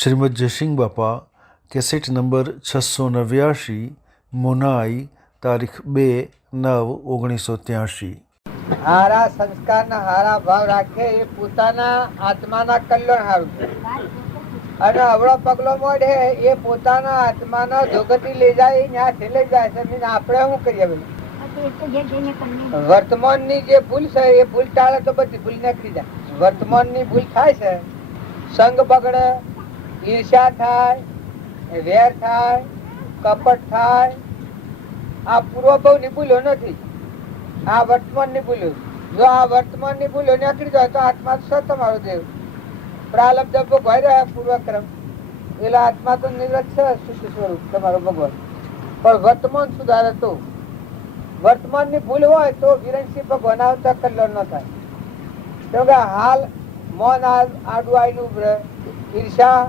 શ્રીમદ જયસિંહ બાપા cassette number 689 મોનાઈ તારીખ 2/9/1983। હારા સંસ્કારના હારા ભાવ રાખે એ પોતાના આત્માના કલ્યાણ હારું છે અને અવળો પગલો મોડે એ પોતાના આત્માનો જોગતી લઈ જાય ત્યાં છેલ્લે જાય છે. આપણે શું કરીએ? વર્તમાનની જે ભૂલ છે એ ભૂલ ટાળે તો બધી ભૂલ નીકળી જાય. વર્તમાનની ભૂલ થાય છે, સંગ બગડે, ઈર્ષ્યા થાય, વેર થાય, કપટ થાય. આ પૂર્વભાવની ભૂલો નથી, આ વર્તમાનની ભૂલો. જો આ વર્તમાનની ભૂલો નીકળી જાય તો આત્મા છે તમારો દેવ. પ્રાલબ્ધ ભોગવાઈ રહ્યા પૂર્વક્રમ એટલે આત્મા તો નિવૃત્ત છે, શુદ્ધ સ્વરૂપ તમારો ભગવાન. પણ વર્તમાન સુધારે તો, વર્તમાનની ભૂલ હોય તો વિરંશી ભગવાન આવતા કલ્યાણ ન થાય. કેમ કે હાલ મન આડું આઈનું ઉભરે, ઈર્ષા,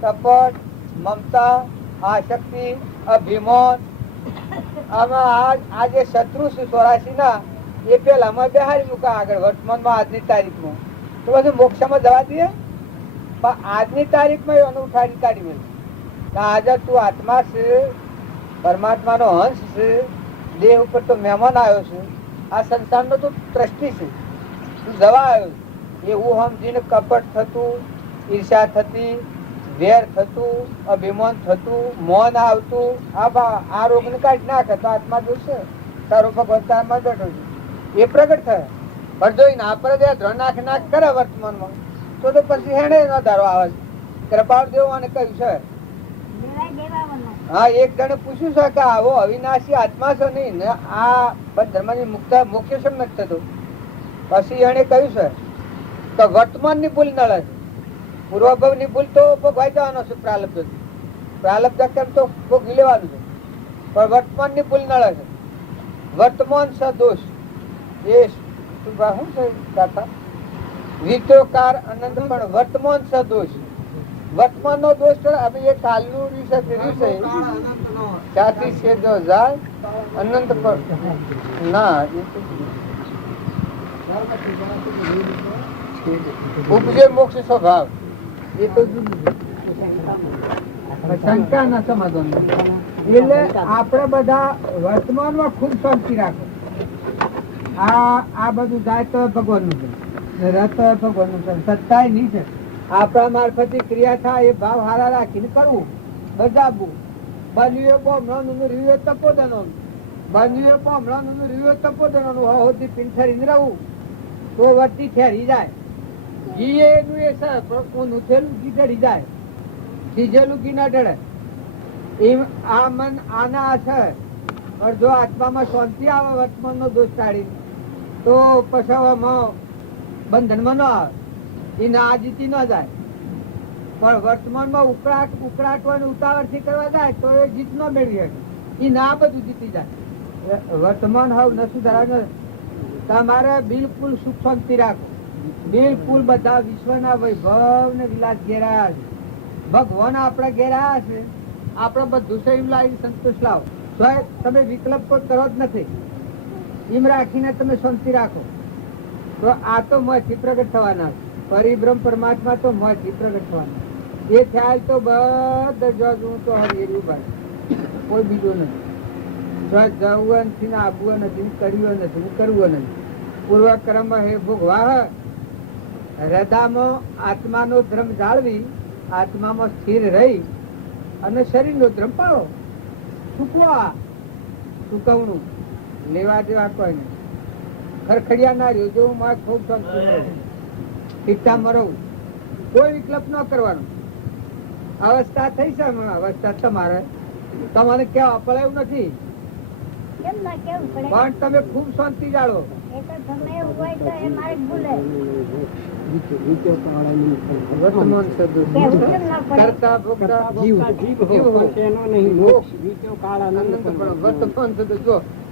કપટ, મમતા, આસક્તિ, અભિમાન, આમાં આ જે શત્રુ છે 84 ના એ પેલા અમે બેહારી મૂકા આગળ વર્તમાનમાં આજની તારીખમાં. તો બધું મોક્ષમાં જવા દઈએ, પણ આજની તારીખમાં એનું ઉઠાડી કાઢી મળે. આજે તું આત્મા છે, પરમાત્માનો અંશ છે, દેહ ઉપર તો મહેમાન આવ્યો છે, આ સંસારનો તું ટ્રસ્ટી છે, તું જવા આવ્યો. એવું સમજીને કપટ થતું, ઈર્ષા થતી, વેર થતું, અભિમાન થતું, મૌન આવતું, આ રોગ ને કાઢી નાખે તો આત્મા જોશે તારો ભગવાન તારમાં બેઠો છે એ પ્રગટ થાય. પણ જો ના પર નાખ નાખ કરે વર્તમાનમાં તો પછી હેણે ન ધારો આવે. કૃપાળ દેવાને કહ્યું છે. હા, એક જણે પૂછ્યું છે કે આવો અવિનાશી આત્મા છો નહીં ને આ ધર્મની મુક્ત મોક્ષ શમ નથી થતું. પછી એને કહ્યું છે કે વર્તમાનની ભૂલ નળે છે, પૂર્વભાવ ની ભૂલ તો ભોગવાઈ જવાનો છે. પ્રાલબ્ધ કર્મ તો ભોગવી લેવાનું છે, પણ વર્તમાન ની ભૂલ નળે છે. વર્તમાન સદોષ એ શું છે? વિતોકાર અનંત પણ વર્તમાન સદોષ. વર્તમાન નો દોષ અમે એ કાલનું વિષય ત્યાંથી છે જો જાય અનંત પણ ના ઉપજે મોક્ષ સ્વભાવ એ તો શંકા ના સમાધાન. એટલે આપણે બધા વર્તમાનમાં ખૂબ શાંતિ રાખો. આ બધું જાય તો ભગવાન નું છે, રત ભગવાન નું છે, સત્તાય નહીં છે. આપણા મારફતે ક્રિયા થાય એ ભાવ હારા રાખીને કરવું, બજાવવું. બન્યું પોમણાનું રહ્યું તપોદનોનું, બન્યું પોમણાનું રહ્યું તપોદનોનું હોતી પીંઠરીને રહું તો વર્તી ઠેરી જાય. ઘી એનું એ સર પણ ઉથેલું ઘી ઢળી જાય, થીજેલું ઘી ના ઢળે. એમ આ મન આના અસર. પણ જો આત્મામાં શાંતિ આવે વર્તમાન નો દોષ ટાળી તો પછાવામાં બંધનમાં ન આવે, એ ના જીતી ન જાય. પણ વર્તમાનમાં ઉકળાટ હોય ઉતાવળ થી કરવા જાય તો એ જીત ન મેળવી શકે, એ ના બધું જીતી જાય. વર્તમાન હવે ન સુધારા. તમારે બિલકુલ સુખ શાંતિ રાખો. બિલકુલ બધા વિશ્વના વૈભવ ને વિલાસ ઘેરાયા છે. ભગવાન આપણા ઘેરાયા છે. આપણે બધું છે એમ લાવી સંતોષ લાવો. તમે વિકલ્પ કોઈ કરો જ નથી. એમ રાખીને તમે શાંતિ રાખો તો આ તો મોંથી પ્રગટ થવાના. પરિબ્રહ્મ પરમાત્મા તો મોંથી પ્રગટ થવાના. એ ખ્યાલ તો બધા જો તો હરી ઉભા, કોઈ બીજો નથી. જવું નથી ને આવવું નથી, કર્યું નથી, કરવું નથી. પૂર્વક્રમ હે ભોગવા. હૃદયમાં આત્માનો ધર્મ જાળવી, આત્મામાં સ્થિર રહી અને શરીરનો ધર્મ પાળો. ચૂકવા ચૂકવણું લેવા દેવા કોઈ નહીં. ખરખડિયા ના રહ્યું જો માં ખૂબ પિત્તા મરવું, કોઈ વિકલ્પ ન કરવાનો. અવસ્થા થઈ છે, અવસ્થા તમારે તમારે કેવા પડાયું નથી, પણ તમે ખૂબ શાંતિ જાળવો. કરતા ભોગતા જીવ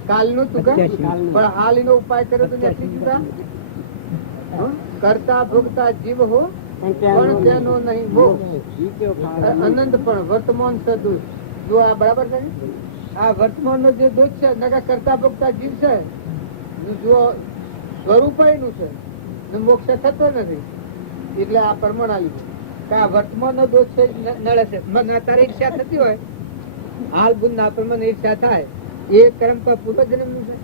કાલનું તું પણ હાલ એનો ઉપાય કર્યો તો કરતા ભોગતા જીવ હો પણ તેનો નહીં ભોગ અનંત પણ વર્તમાન સદુષ. જો આ બરાબર છે. આ વર્તમાન નો જે દોષ છે નકા કરતા ભોગતા જીવ છે, જો સ્વરૂપ નું છે, મોક્ષ થતો નથી. એટલે આ પ્રમાણ આવી કે આ વર્તમાનનો દોષ છે નડે છે. મને અત્યારે ઈર્ષ્યા થતી હોય, હાલ ભૂલ ના પણ મને ઈર્ષ્યા થાય, એ કર્મ પર પૂર્વજન્મનું છે.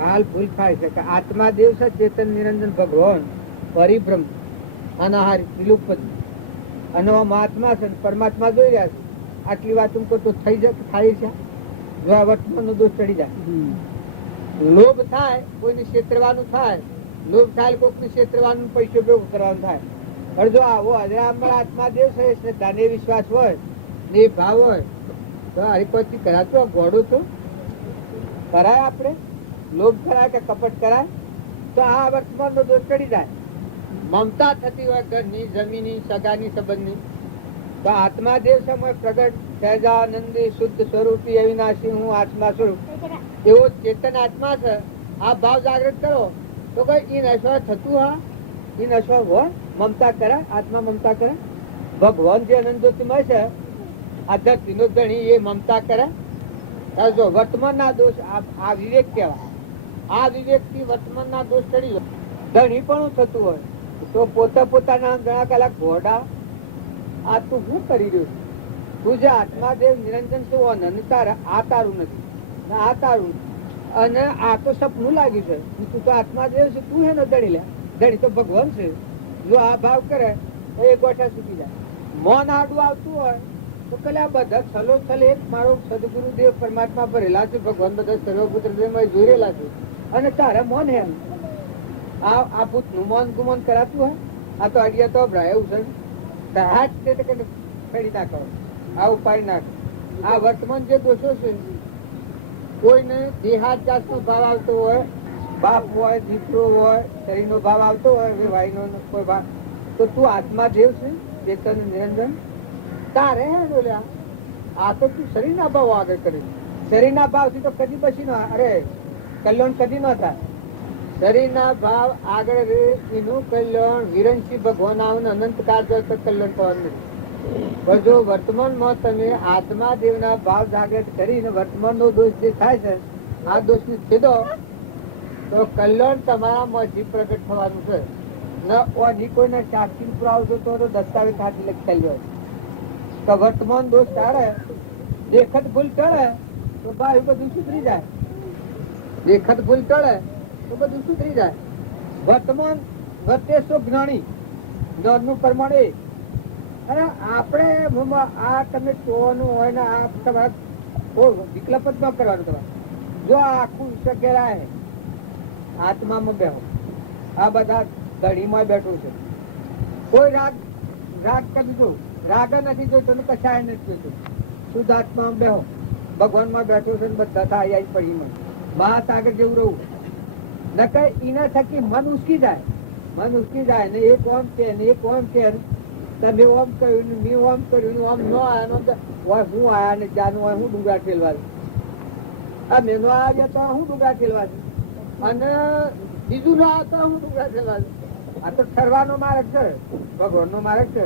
હાલ ભૂલ થાય છે કે આત્મા દેવ છે, ચેતન નિરંજન ભગવાન પરિબ્રહ્મ અનાહારી ત્રિલોકપતિ અને આત્મા છે, પરમાત્મા જોઈ રહ્યા છે. આટલી વાત તો થઈ જાય થાય છે. જો આ વર્તમાનનો દોષ ચડી જાય, લોભ થાય, કોઈને છેતરવાનું થાય, લોભ થાય કોઈને છેતરવાનું, પૈસો ભેગો કરવાનું થાય. પણ જો આવો અજરામર આત્મા દેવ છે, શ્રદ્ધાને વિશ્વાસ હોય ને એ ભાવ હોય તો હરિપતિ કરાતો ઘોડો તો કરાય. આપણે લોભ કરાય કે કપટ કરાય તો આ વર્તમાનનો દોષ ચડી જાય. મમતા થતી હોય ઘરની, જમીનની, સગાની, સંબંધની, તો આત્મા દેવ સમય પ્રગટ સહેજાનંદી શુદ્ધ સ્વરૂપી અવિનાશી હું આત્મા સ્વરૂપ એવો ચેતન આત્મા છે. આ ભાવ જાગૃત કરો તો કઈ ઈ નશ્વર થતું, હા ઈ નશ્વર હોય. મમતા કરે, આત્મા મમતા કરે. ભગવાન જે અનંત જ્યોતિમય છે, આ ધરતીનો ધણી, એ મમતા કરે. જો વર્તમાન ના દોષ, આ વિવેક કહેવાય. આ વિવેક થી વર્તમાન ના દોષ ચડી જાય. ધણી પણ થતું હોય તો પોતાના ઘણા કલાક ઘોડા, આ તું શું કરી રહ્યું છે? તું જે આત્માદેવ નિરંજન છું, અનંતાર, આ તારું નથી, આ તારું, અને આ તો સપનું લાગ્યું છે. તું તો આત્માદેવ છે, તું હે ને ધણી લે, ધણી તો ભગવાન છે. જો આ ભાવ કરે તો એ ગોઠા સુકી જાય. મન આડું આવતું હોય તો કલા બધા છલો છલ એક મારો સદગુરુદેવ પરમાત્મા ભરેલા છે, ભગવાન બધા સર્વપુત્ર જોયેલા છે, અને તારા મન હે આ ભૂત નું મન ગુમન કરાતું હોય. આ તો અડિયા તો ભરાય એવું છે, હાથ ફેરી નાખો, આ ઉપાય નાખો. આ વર્તમાન જે દોષો છે, કોઈને દેહાત જાત નો ભાવ આવતો હોય, બાપ હોય, દીકરો હોય, શરીર નો ભાવ આવતો હોય, ભાઈ નો કોઈ ભાવ, તો તું આત્મા દેવ છે, ચેતન નિરંજન તારે હે બોલ્યા. આ તો તું શરીર ના ભાવ આગળ કરે. શરીર ના ભાવ થી તો કદી પછી ના, અરે કલ્યાણ કદી ન થાય. શરીર ના ભાવ આગળ રે એનું કલ્યાણ વિરંશી ભગવાન આવું અનંત કાળ કલ્યાણ થવાનું નથી. પણ જો વર્તમાનમાં તમે આત્મા દેવ ના ભાવ જાગૃત કરીને વર્તમાન નો દોષ જે થાય છે, આ દોષ ને છેદો તો કલ્યાણ તમારા માંથી પ્રગટ થવાનું છે. કોઈને સાક્ષી પુરાવો તો દસ્તાવેજ હાથી લખેલ હોય તો વર્તમાન દોષ ટાળે, દેખત ભૂલ ટળે તો ભાઈ બધું સુધરી જાય. દેખત ભૂલ ટળે તો બધું સુધરી જાય. વર્તમાન વર્તે સો જ્ઞાની, જ્ઞાન નું પ્રમાણ એ. અરે આપણે આ તમે જોવાનું હોય ને, આ તમારે વિકલ્પ જ ન કરવાનું. તમારે જો આ આખું શકેલા આત્મામાં બેહો, આ બધા ધણીમાં બેઠું છે, કોઈ રાગ કરી દો, રાગ નથી જોઈતો ને કશાય નથી જોઈતું, શુદ્ધ આત્મામાં બેહો, ભગવાન માં બેઠું છે, બધા થાય પડી મહાસાગર જેવું રહું. ન કઈ એના થકી મન ઉસકી જાય ને એક ઓમ કે ને એક ઓમ કે, તમે ઓમ કર્યું ને મેં ઓમ કર્યું, ઓમ ન આયા હું આયા ને જાનું હોય હું ડુંગરા ઠેલવા, આ મેનો આવ્યા તો હું ડુંગરા ઠેલવા, અને બીજું ના આવતો હું ડુંગરા ઠેલવા. આ તો ઠરવાનો માર્ગ છે, ભગવાન નો માર્ગ છે,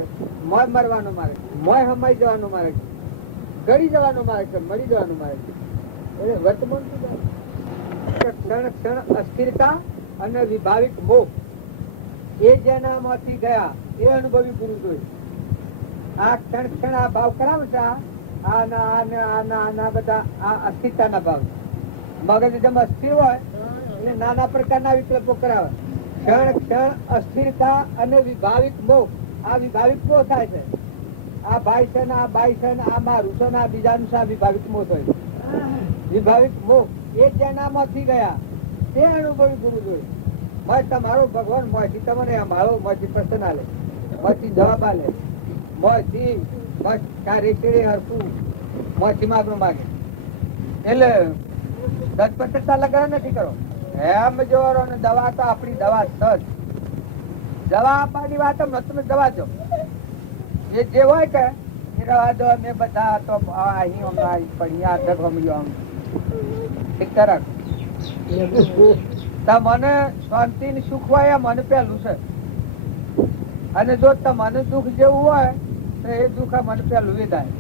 મોય મરવાનો માર્ગ, મોય હમાઈ જવાનો માર્ગ છે, ગળી જવાનો માર્ગ છે, મરી જવાનો માર્ગ છે. એટલે વર્તમાન ક્ષણ ક્ષણ અસ્થિરતા અને વિભાવિક મોહ એ જેનામાંથી ગયા એ અનુભવી પુરુષ હોય. આ ક્ષણ આ ભાવ કરાવશે, આના બધા આ અસ્થિરતાના ભાવ. મગજ જેમ અસ્થિર હોય એટલે નાના પ્રકારના વિકલ્પો કરાવે. ક્ષણ અસ્થિરતા અને વિભાવિક મોહ, આ વિભાવિક મોહ થાય છે. આ ભાઈ છે ને આ બાઈ છે ને આ મારું છે ને આ બીજાનું છે, આ વિભાવિક મોહ થાય. વિભાવિક મોહ એ જેનામાંથી ગયા તે અનુભવી ગુરુ જોડે. મય તમારો ભગવાન મોયથી તમને અમારો મોયથી પ્રશ્ન આલે, મોયથી જવાબ આલે, મોયથી બસ કાર્ય કરે હરકું, મોયથી માગણું માગે. એટલે તત્પરતા લગાડ નથી કરો, એમ જોવાનો. ને દવા તો આપણી દવા સજ, દવા આપવાની વાત તમે દવા દો, એ જે હોય કે એ રવા દો. મેં બધા તો અહીં પડી આ તક સમજો ઠીક તરક મને શાંતિ ની સુખ હોય મને પેલું છે. અને જો તમને દુઃખ જેવું હોય તો એ દુઃખ મને પેલું વેદાય.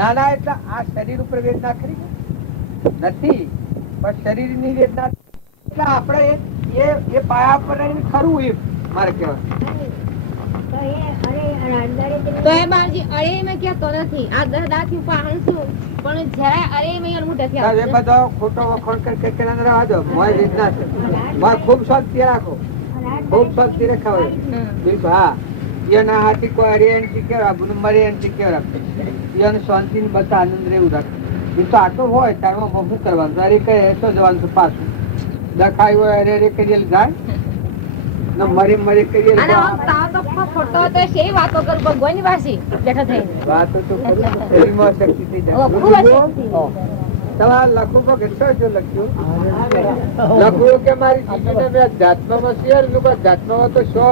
ના એટલે આ શરીર ઉપર વેદના ખરી નથી, પણ શરીર ની વેદના એટલે આપણે એ પાયા પર ખરું. એ મારે કહેવાય તો એ બાજી અરે મેં કહેતો નથી આ દાદાથી પાહણ છું પણ જરા અરે મેં મોઢેથી તારે એ બધો ખોટો વખોણ કરી કે ના રહેવા દો. મોય રીતના છે. મોય ખૂબ શાંતિ રાખો. ખૂબ શાંતિ રખાવે. બિલકુલ હા. એના હાથી કોઈ હરિયંતી કેવા ગુણ મરિયંતી કેવા એને શાંતિ ને બધા આનંદ રહેવું રાખે. એ તો આટો હોય ત્યારે શું કરવાનું અરે કહે તો જવાનું છે પાછું દખાયું હોય અરે અરે કરી જાય ને મરી મરી કરી અને આમ તાવ તો ખોટો તો છે વાતો કર ભગવાનની પાસે બેઠા થઈને વાતો તો કરું શરીરમાં શક્તિ થઈ જાય. ખૂબ શક્તિ. તમારે લખવું પર કેટલો જો લખ્યું લખવું કે મારી જીજીને મેં જાતમાં શેર લોકો જાતમાં તો શો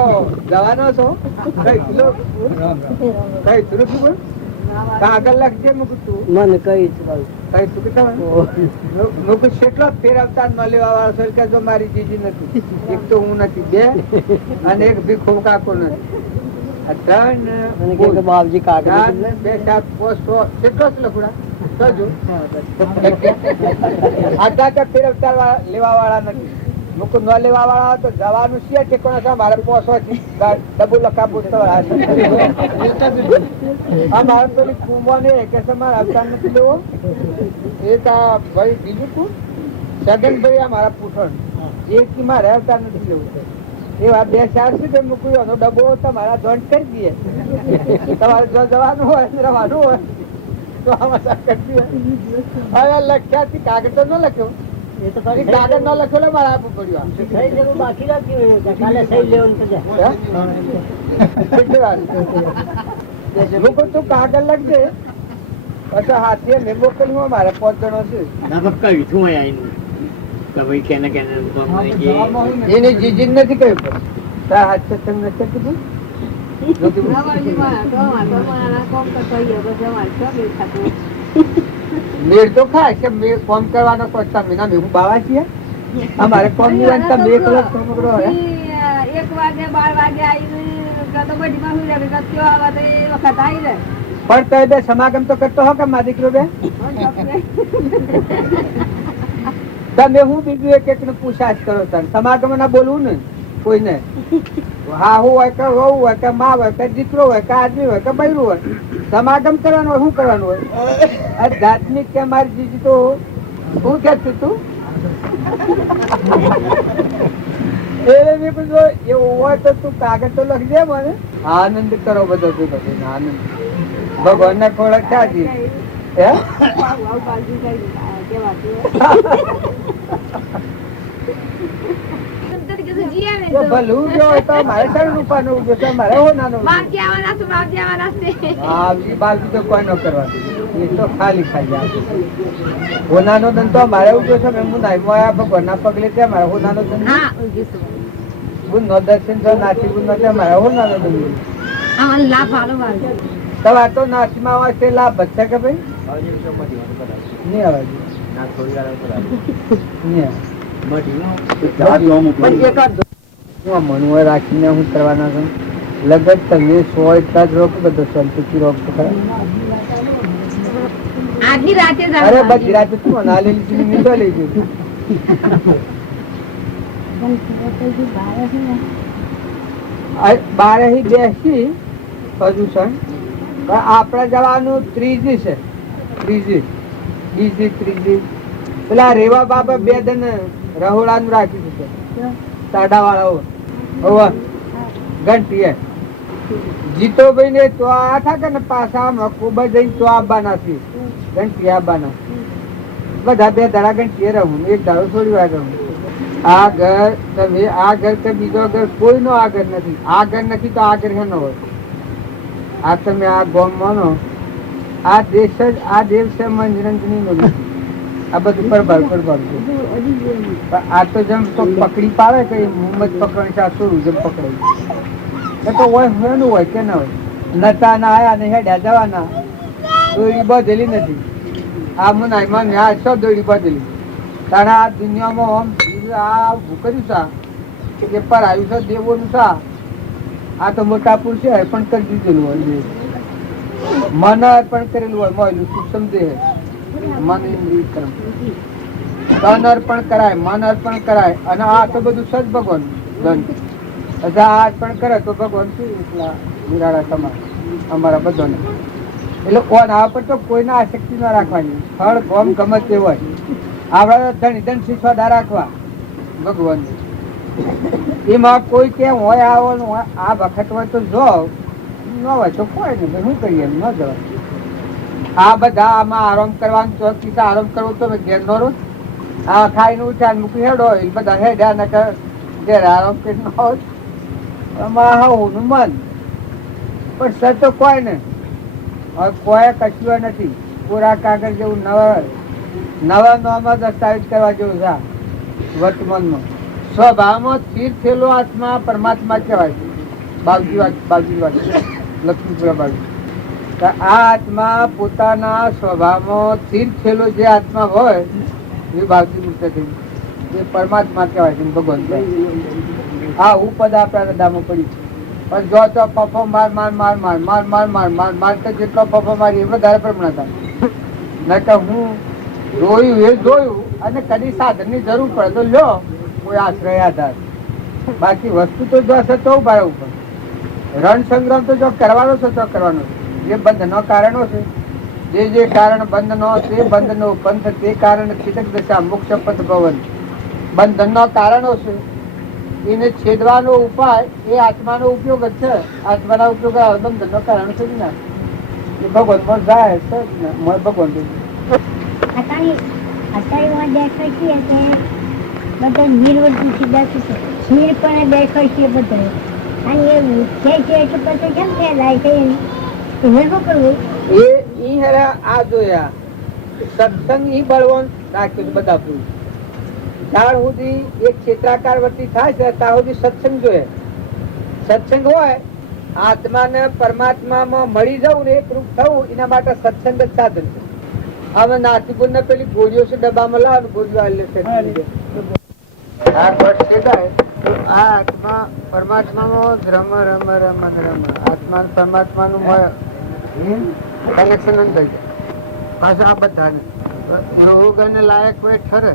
જવાનો છો કઈ કિલો કઈ તું કાગળ લખજે મૂકું તું મને કઈ કઈ તું કે મૂકું કેટલો ફેરવતા ન લેવા વાળો છે કે જો મારી જીજી નથી એક તો હું નથી બે અને એક ભીખો કાકો નથી આ ત્રણ બાપજી કાગળ બે ચાર પોસ્ટો કેટલો જ લખુડા સજો આટલા ફેરવતા લેવા વાળા નથી મુકું ન લેવા વાળા તો જવાનું છે ઠેકોણા છે મારે પોસો ડબુ લખા પૂછતા મારે પેલી કુંભો કે છે મારે અવતાર નથી લેવો એ ભાઈ બીજું કું સગન ભાઈ આ મારા પૂછણ એક મારે અવતાર નથી લેવું એવા બે ચાર સુધી મૂકું એનો ડબ્બો તમારા જોઈન્ટ કરી દઈએ તમારે જો જવાનું હોય રવાનું હોય તો આમાં કરી હવે લખ્યાથી કાગળ તો ન લખ્યો કાગળ ન લખ્યો મારે આપવું પડ્યું બાકી રાખ્યું કાલે સહી લેવાનું મૂકું તું કાગળ લખજે પછી હાથીએ મેં મોકલ્યું મારે 5 જણો છે એની જીજી નથી કહ્યું તારા હાથ છે તમને નથી કીધું મેળ તો ખાય કે મેળ ફોન કરવાનો કોઈ તમે ના મેં બાવા છીએ અમારે કોમ ની વાત તમે 1 કલાક ફોન કરો 1 વાગે 12 વાગે આવી તો બધી માં હુઈ રહે કત્યો આવા તો એ વખત આવી રહે પણ તો બે સમાગમ તો કરતો હો કે મારી દીકરો બે તમે હું બીજું એક એક નું પૂછાશ કરો તને સમાગમ ના બોલવું ને કોઈને હા હું હોય કે વહુ હોય કે મા હોય કે દીકરો હોય કે આદમી હોય કે બૈરું હોય સમાગમ કરવાનું હોય શું કરવાનું હોય આધ્યાત્મિક કે મારી જીજી તો શું કે તું એવું હોય તો તું કાગળ તો લખજે મને આનંદ કરો બધો આનંદ ભગવાન ના ખોરાક ચાજી ભલું જો હોય તો મારે ત્રણ રૂપિયાનું ઉગ્યો છે મારે હો નાનો બાકી તો કોઈ ન કરવા એ તો ખાલી ખાઈ હોનાનો ધન તો મારે ઉગ્યો છે હું નાઈ ભગવાનના પગલે ત્યાં મારે હોનાનો ધન ગુણ નો દર્શન જો નાથી ગુણ નો મારે હોનાનો ધન તમારે તો નાથમાં હોય તે લાભ છે કે ભાઈ નહીં આવે મનુ રાખીને હું કરવાના છું લગત તમે 100 એટલા જ રોક બધો સંતુષ્ટિ રોક તો ખરા અરે બધી રાતે તું ના લેલી નીંદો લઈ ગયું બારે બેસી હજુ સણ આપડે જવાનું ત્રીજી છે ત્રીજી પેલા રેવા બાબા 2 દન રહોડા નું રાખી દીધું સાડા વાળા ઘંટી જીતો ભાઈ ને તો આઠા કે પાછા ખૂબ જ તો આવવાના છે ઘંટી આવવાના બધા 2 દાડા ઘંટી રહું એક દાડો થોડી વાર રહું આ ઘર તમે આ ઘર કે બીજો ઘર કોઈ નો આગળ નથી આ ઘર નથી તો આગળ હે ન હોય આ તમે આ ગોમ માનો આ દેશ જ આ દેવ છે મંજરંજની નો આ બધું પરબાર આ તો જેમ તો પકડી પાડે કે મોહમ્મદ પકડે છે આ છોડું જેમ પકડાય તો હોય હોય કે ના હોય નતા ના આયા ને હેડ્યા જવાના દોરી બધેલી નથી આ મુનાઈમાં આ સૌ દોરી બધેલી તારા આ દુનિયામાં આ કર્યું છે કે પર આવ્યું છે દેવોનું છે આ તો મોટા પુરુષ છે અર્પણ કરી દીધેલું હોય મન અર્પણ કરેલું હોય મોયલું સૂક્ષ્મ દેહ મન ઇન્દ્રિય કર્મ તન અર્પણ કરાય મન અર્પણ કરાય અને આ તો બધું સજ ભગવાન ધન બધા આ પણ કરે તો ભગવાન શું એટલા નિરાળા તમારે અમારા બધાને. એટલે કોણ આ પર તો કોઈને આસક્તિ ના રાખવાની. ફળ ગોમ ગમે તે હોય, આપણે ધન ધન શીશવાદા રાખવા ભગવાન. એમાં કોઈ કેમ હોય આવવાનું હોય, આ વખત હોય તો જો ન હોય તો કોઈ નહીં, શું કરીએ એમ ન જવાય. આ બધા આમાં આરામ કરવાનું ચોથી આરામ કરવો તો ઘેર નો રોજ આ ખાઈને ઉઠાને મૂકી હેડો એ બધા હેડ્યા ને ઘેર આરામ કરી ન હોય. આમાં હું મન પણ સર તો કોઈ ને હવે કોઈ કશું નથી. પૂરા કાગળ જેવું નવા નવામાં દસ્તાવેજ કરવા જેવું છે વર્તમાનમાં. સ્વભાવમાં સ્થિર થયેલો આત્મા પરમાત્મા કહેવાય છે. બાવજી વાત લક્ષ્મીપુરા બાજુ આ આત્મા પોતાના સ્વભાવમાં સ્થિર થયેલો જે આત્મા હોય એ બાવજી મુક્ત થઈ એ પરમાત્મા કહેવાય છે. ભગવાન આ ઉપદ આપણા દામો પડી છે. પણ જો તો પફો માર માર માર માર માર માર માર માર માર તો જેટલો પફો મારી એ વધારે પ્રમાણ થાય. ન તો હું જોયું એ જોયું અને કદી સાધનની જરૂર પડે તો લ્યો કોઈ આશ્રય આધાર. બાકી વસ્તુ તો જો હશે તો ઉભા રહેવું પડે. રણ સંગ્રામ તો જો કરવાનો છે તો કરવાનો છે. જે બંધનો કારણો છે, જે કારણ બંધનો તે બંધનો પંથ તે કારણ છિદક દશા મોક્ષ પંથ ભવન. બંધનનો કારણો છે એને છેદવાનો ઉપાય એ આત્માનો ઉપયોગ જ છે. આત્માના ઉપયોગ બંધનનો કારણ છે ને એ ભગવાન પર જાય છે ને ભગવાન. અત્યારે દેખાય છે કે બધા નિર્વર્તી સીધા છે, નીર પણ દેખાય છે બધા. અને એવું છે એટલે પછી કેમ ફેલાય છે એને શું કરવું? એ હેરા આ જોયા સત્સંગ ઈ બળવાન રાખ્યું બધા પુરુષ. ત્યાર સુધી એક ક્ષેત્રાકાર વર્તી થાય છે ત્યાં સુધી સત્સંગ જોઈએ. સત્સંગ હોય આત્માને પરમાત્મામાં મળી જવું ને એક રૂપ થવું એના માટે સત્સંગ જ સાધન છે. હવે નાસીપુર ને પેલી ગોળીઓ છે ડબ્બામાં લાવ ગોળીઓ આલે છે. આ વર્ષ છેદાય તો આ આત્મા પરમાત્મામાં જ રમ રમ રમ રમ આત્મા પરમાત્માનું કનેક્શન જ થઈ જાય. પાછા આ બધાને યોગ અને લાયક હોય ઠરે,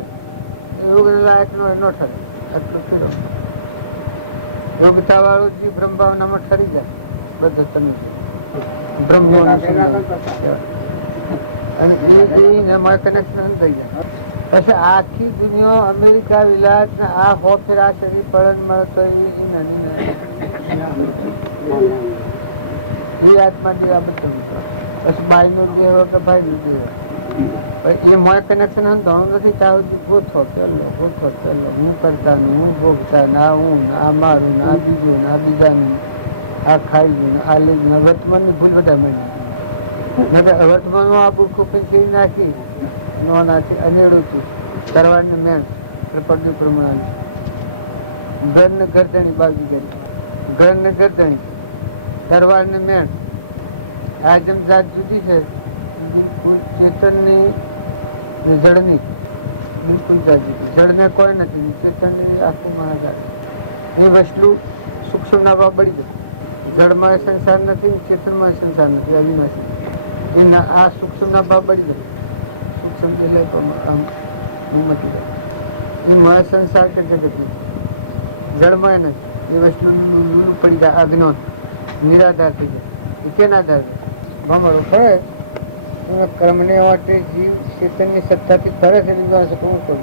યોગ લાયક નો એનો ઠરે. એટલું કીધો યોગતા વાળું જીવ બ્રહ્મ ભાવનામાં ઠરી જાય. બધું તમે બ્રહ્મ કનેક્શન થઈ જાય. પછી આખી દુનિયા અમેરિકા વિલાસ આ હો ફેર આ શરીર પડન મળે તો એ આત્મા જે આ બધું પછી ભાઈ નો દેહ કે ભાઈ નો દેહ એ મોય કનેક્શન ધણું નથી. ત્યાં સુધી ગોથો પેલો હું કરતા હું ભોગતા ના હું આ મારું ના બીજું ના બીજાનું આ ખાઈ ગયું આ લઈ ગયું. વર્તમાન ની ભૂલ બધા મળી વર્તમાન આ ભૂખું પીછી નાખી નો નાખી અનેડું છું કરવાની મેન પડ્યું પ્રમાણ ઘર ને ગરદણી બાજુ કરી ઘર ને ગરદણી તરવાર ને મેન આ જેમ જાત જુદી છે બિલકુલ ચેતનની જળની બિલકુલ જાત જુદી. જળને કોઈ નથી, ચેતનની આખું મહાજાત એ વસ્તુ સૂક્ષ્મ ના ભાવ બળી જાય. જળમાં સંસાર નથી, ચેતનમાં સંસાર નથી, અવિનાશી. એના આ સૂક્ષ્મ ના ભાવ બળી જાય. સૂક્ષ્મ એટલે મટી જાય. એ મય સંસાર કે જગત જળમાં નથી. એ વસ્તુ પડી જાય, અજ્ઞાન નિરાધાર થઈ જાય. એ કેના આધાર ભમરો ફરે કર્મને માટે જીવ ચેતનની સત્તાથી ફરે છે. કોણ કરું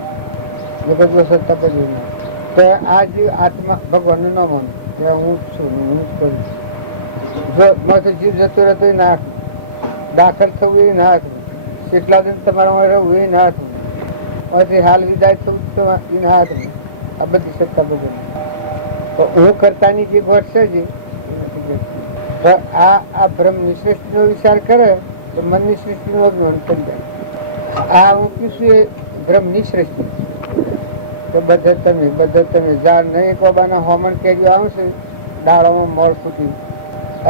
જગત સત્તા બદલી ના તો આ જીવ આત્મા ભગવાનનું ન માનું કે હું જ છું હું જ કરું. જો માથે જીવ જતો રહેતો એ ના દાખલ થવું એ ના હતું. કેટલા દિન તમારા રહેવું એ ના હતું. પછી હાલ વિદાય થવું તો એ ના હતું. આ બધી સત્તા બદલી હું કરતાની જે ગોઠ છે જે આ બ્રહ્મ નિશ્રેષ્ઠ નો વિચાર કરે તો મનની સૃષ્ટિ નું અજ્ઞાન કરી જાય. આ હું કીધું એ બ્રહ્મ નિશ્રેષ્ઠ તો બધા તમે જાણ નહીં બાબાના હોમણ કેરીઓ આવશે ડાળામાં મોર ફૂટી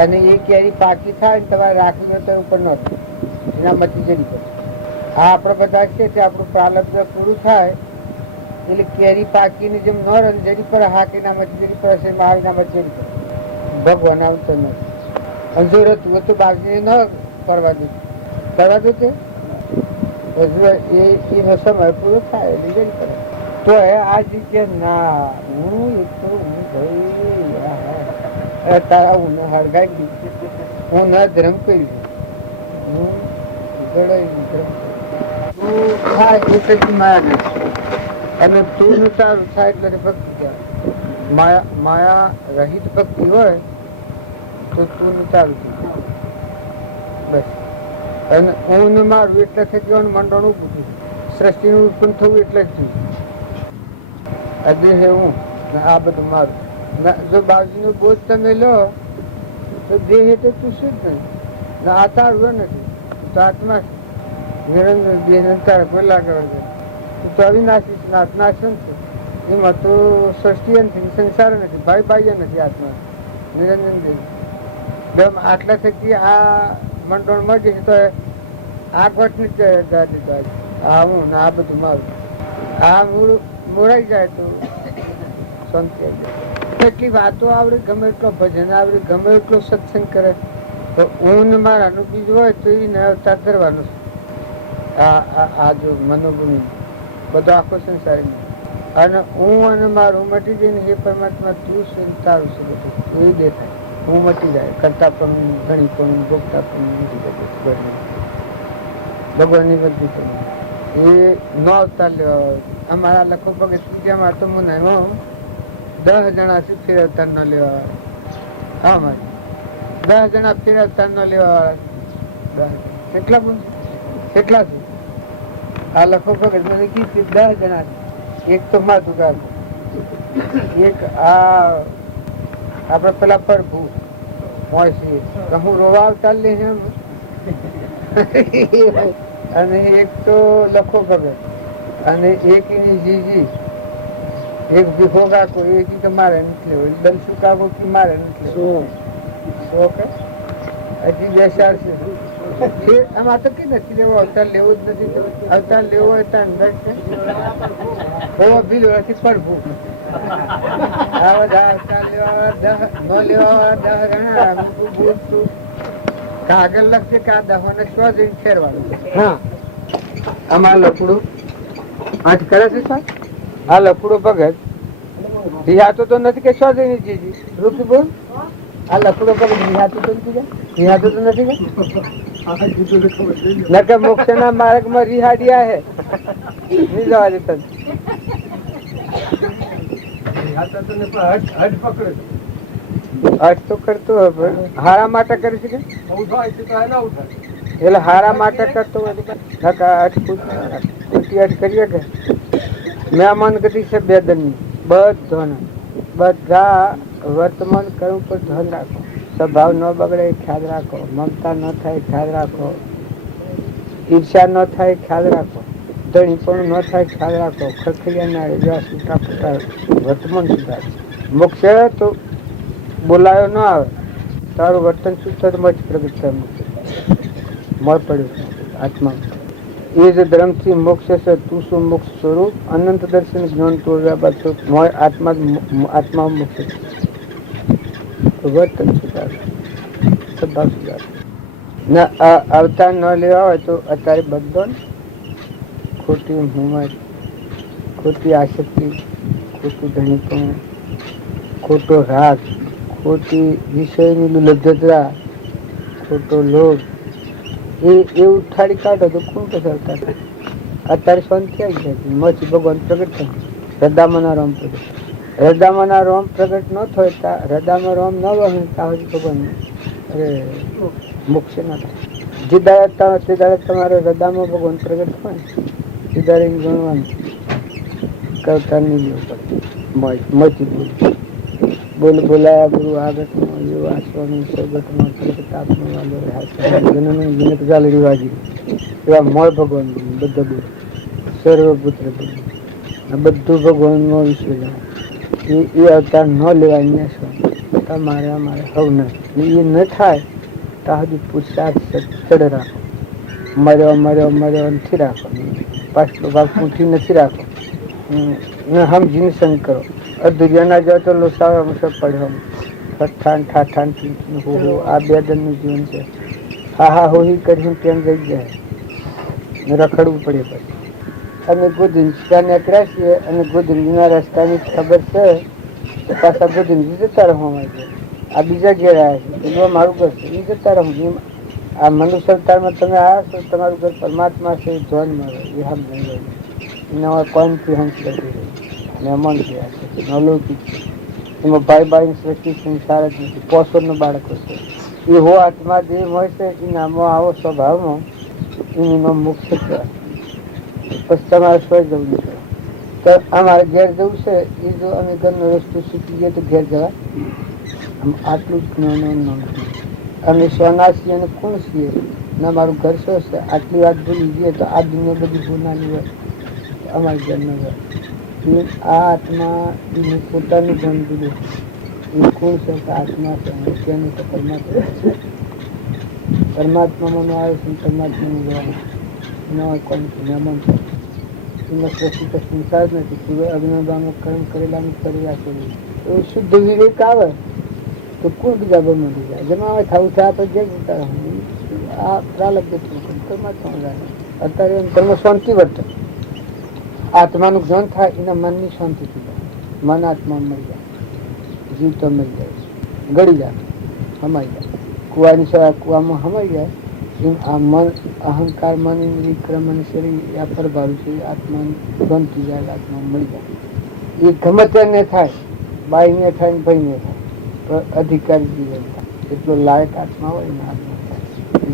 અને એ કેરી પાકી થાય ને તમારે રાખવી તો ઉપર ન એના મચી જડી પડે. આ આપણે બધા છે તે આપણું પ્રાલબ્ધ પૂરું થાય એટલે કેરી પાકીની જેમ ન રહે જડી પર હાકીના મચી જડી પર હશે માવીના મચી જડી પડે. ભગવાન આવતો નથી. અંજોર હતું તો બાગી ન કરવા દે તે એનો સમય પૂરો થાય એટલે જડી પડે. તો આ જગ્યા ના હું એક તો હું ભાઈ તારા હું હળગાઈ ગઈ હું ન ધર્મ કર્યું હું જડાઈ ધર્મ તું થાય એટલે તું માયા નથી અને તું નું તારું થાય એટલે ભક્તિ કહેવાય. માયા રહિત ભક્તિ હોય તો તું નું તારું થયું બસ. અને હું ને મારું એટલે થયું મંડળ ઉભું થયું સૃષ્ટિનું ઉત્પન્ન થવું એટલે જ થયું. આ દેહ હું ને આ બધું મારું. જો બાજુનો બોધ તમે લો તો દેહ એટલે તું શુદ્ધ નહીં ને આ તારું નથી તો આત્મા નિરંજન દેહ તારા કોઈ લાગે તો અવિનાશી છે આત્માશન છે. એમાં તો સૃષ્ટિ નથી સંસાર નથી ભાઈ બાહ્ય નથી આત્મા નિરંજન દેહ. આટલા થકી આ મંડળ મળે છે તો આ ઘટની આ હું ને આ બધું મારું. આ મૂળ મોરાઈ જાય તો શાંતિ આવી જાય. એટલી વાતો આવડે ગમે એટલો ભજન આવડે ગમે એટલો સત્સંગ કરે તો ઊન મારાનું બીજ હોય તો એને અવતાર કરવાનું છે. આ જો મનોભૂમિ બધો આખો સંસાર અને હું અને મારું મટી જઈને એ પરમાત્મા તું છે તારું છે બધું એ દેખાય. હું મટી જાય કરતા પણ ઘણી પણ ભોગતા પણ મટી જાય ભગવાનની બધી પણ એ ન અવતાર લેવા. અમારા લખો ભગત પૂજામાં તો મને 10 જણા છે ફેર અવતાર ન લેવા વાળા. હા મારે 10 જણા ફેર અવતાર ન લેવા વાળા. કેટલા બોલ કેટલા છે આ લખો ભગત મને કીધું 10 જણા છે. એક તો માથું કાઢ એક આ આપડે પેલા પ્રભુ હોય છે હું રોવા અવતાર લે છે અને એક તો લખો ભગત અને એક એની જીજી એક ભીખોગા કો એક તો મારે નથી લેવો દલ સુકાગો કે મારે નથી લેવો. હજી 2 4 છે આમાં તો કઈ નથી લેવો અવતાર લેવો જ નથી. અવતાર લેવો હોય તો અંદર છે બહુ ભીલ નથી પ્રભુ આ બધા અવતાર લેવા 10 ન લેવા 10 જણા બોલતું કાગળ લખશે કે આ 10 ને સ્વ જઈને ફેરવાનું. હા આમાં લકડું આઠ કરે છે સાહેબ. આ લકડો ભગત રિહાતો તો નથી કે સ્વ જઈને જીજી રૂપ બોલ. આ લકડો ભગત રિહાતો તો નથી રિહાતો તો નથી કે મોક્ષ ના માર્ગ માં રિહાડિયા હે નહીં જવા દેતા. અર્થ તો કરતો હારા માટે કરી શકે એટલે હારા માટે કરતો અર્થ કરીએ કે મહેમાન ગતિ છે બેદનની બધા વર્તમાન કર્મ પર ધ્યાન રાખો. સ્વભાવ ન બગડે ખ્યાલ રાખો. મમતા ન થાય ખ્યાલ રાખો. ઈર્ષા ન થાય ખ્યાલ રાખો. ધણીપણું ન થાય ખ્યાલ રાખો. ખરખરિયાના એવા છૂટા ફૂટા વર્તમાન સુધાર. મોક્ષ તો બોલાયો ન આવે તારું વર્તન સુધર મચ પ્રગટ થાય. મળ પડ્યું આત્મા એ જ ધર્મથી મોક્ષ છે. તું શું મોક્ષ સ્વરૂપ અનંત દર્શન જ્ઞાન તોડ્યા બાદ આત્મા મોક્ષ વર્તન સુધાર સ્વભાવ સુધાર. અવતાર ન લેવા હોય તો અત્યારે બધો ખોટી હુમત ખોટી આસક્તિ ખોટું ધણીપણું ખોટો રાગ ખોટી વિષયની લજ્જતા ખોટો લોભ એ ઉઠાડી કાઢો તો કોણ કસાવતા થાય. અત્યારે શાંતિ આવી જાય મચ ભગવાન પ્રગટ થાય. હૃદયમાં રોમ પ્રગટ હૃદયમાં રોમ પ્રગટ ન થાય હૃદયમાં રોમ ન વહે ત્યાં ભગવાન અરે મોક્ષ ના થાય. જે દાડે તે દાડે તમારે હૃદયમાં ભગવાન પ્રગટ હોય તે દાડે ગણવાનું કરતા નહીં લેવું પડે. મચી બોલ બોલાયા ગુરુ આગતમાં યુવા સ્વામી સૌગતમાં પ્રગટાત્મા વાલો રહ્યા જનક ચાલી રિવાજી એવા મોય ભગવાન બધા બોલ સર્વપુત્ર બોલ આ બધું ભગવાનનો વિષય એ અવતાર ન લેવાય ને તમારે અમારે હવ ન એ ન થાય ત્યાં સુધી પુરુષાર્થ ચડ રાખો. મર્યો નથી રાખો. પાછલો ભાગ પૂંઠી નથી રાખો. સમજીને સંગ કરો. અધુરિયાના જાવ તો લોસાવા મુસબ પડ્યો ઠઠાણ ઠાઠાણ હો આ બે દનનું જીવન છે. હા હોહી કરીને તેમ જઈ જાય રખડવું પડે પછી. અમે ગોધીંજકા નીકળ્યા છીએ અને ગોધીંજના રસ્તાની ખબર છે પાછા ગોધીંજી જતા રહેવા માંગે આ બીજા ઘેર આવ્યા છે એ મારું ઘર છે એ જતા રહું. આ મનુષ્ય અવતારમાં તમે આવ્યા છો, તમારું ઘર પરમાત્મા છે એ ધ્યાન મળે એ હમ નહીં રહ્યું. એના કોઈથી હંસ નથી રહ્યું. મહેમાન થયા છે નવલૌકિક છે. એમાં ભાઈ ભાઈ સૃષ્ટિ સંસાર જ નથી. પોષણનું બાળકો છે એ હો આત્મા જે હોય છે એ નામમાં આવો સ્વભાવમાં એનો મોક્ષ કહેવાય. પછી તમારે સ્વય જવું છે તો અમારે ઘેર જવું છે એ જો અમે ઘરનો રસ્તો શીખી ગયો તો ઘેર જવા આટલું જ જ્ઞાન નામ અમે સોના છીએ અને કોણ છીએ ને અમારું ઘર શું છે આટલી વાત ભૂલી જઈએ તો આ દુનિયા બધી ભૂલનાની હોય અમારી ઘર ન હોય. આ આત્મા એનું પોતાનું ધન દીધું એ કોણ છે કે આત્મા છે અને તેનું તો પરમાત્મા છે. પરમાત્મામાં આવે છે પરમાત્માનું જવાનું ન હોય કોણ મહેમાન છે એમાં પ્રસિદ્ધ સંસાર જ નથી. સિવાય અજ્ઞાનતાનું કર્મ કરેલાનું કરી રાખેલું એવું શુદ્ધ વિવેક આવે તો કોણ બીજા મળી જાય. જેમાં હવે થવું થાય આપણે જે જતા આ પ્રાલબ્ધ પરમાત્મા અત્યારે કર્મ શાંતિ વર્તે. આત્માનું જ્ઞાન થાય એના મનની શાંતિ થઈ જાય. મન આત્મા મળી જાય, જીવ તો મળી જાય, ગળી જાય, હમાઈ જાય. કુવાની સવા કુવામાં હમાઈ જાય. આ મન અહંકાર મન વિક્રમ અને શરીર આ પ્રભાવ છે આત્માનું બંધ થઈ જાય, આત્મા મળી જાય. એ ગમે તેને થાય, બાઈને થાય ને ભાઈને થાય, અધિકારી જીવન થાય. એટલો લાયક આત્મા હોય ને આત્મા થાય.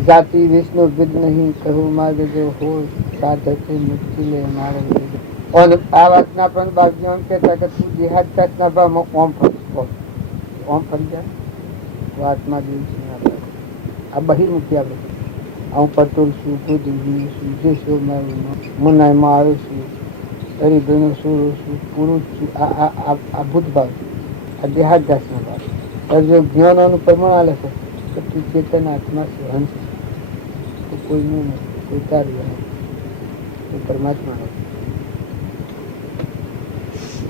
જાતિ વિષ્ણુ ભેદ નહીં કહું માર્ગ જો હોય સાધક મુક્તિ લે મારે. આ વાતના પણ બાજુ એમ કહેતા કે તું જેહાદ જાતના ભાવમાં ઓમ ફરી જાય વાતમાં જેવું છે. આ બહિર્મુખી આપણે હું પટોલ છું, ગોદી છું, જે છું મુનાઈમાં આવે છું, હરિભાઈનો સુરો છું, પુરુષ છું. આ ભૂતભાવ આ દેહાદ જાતના ભાવ. જો જ્ઞાનોનું પ્રમાણ આલે છે તો તું ચેતન આત્મા છે, હંસ તો કોઈનું નથી, કોઈ તારું નથી, કોઈ પરમાત્મા નથી.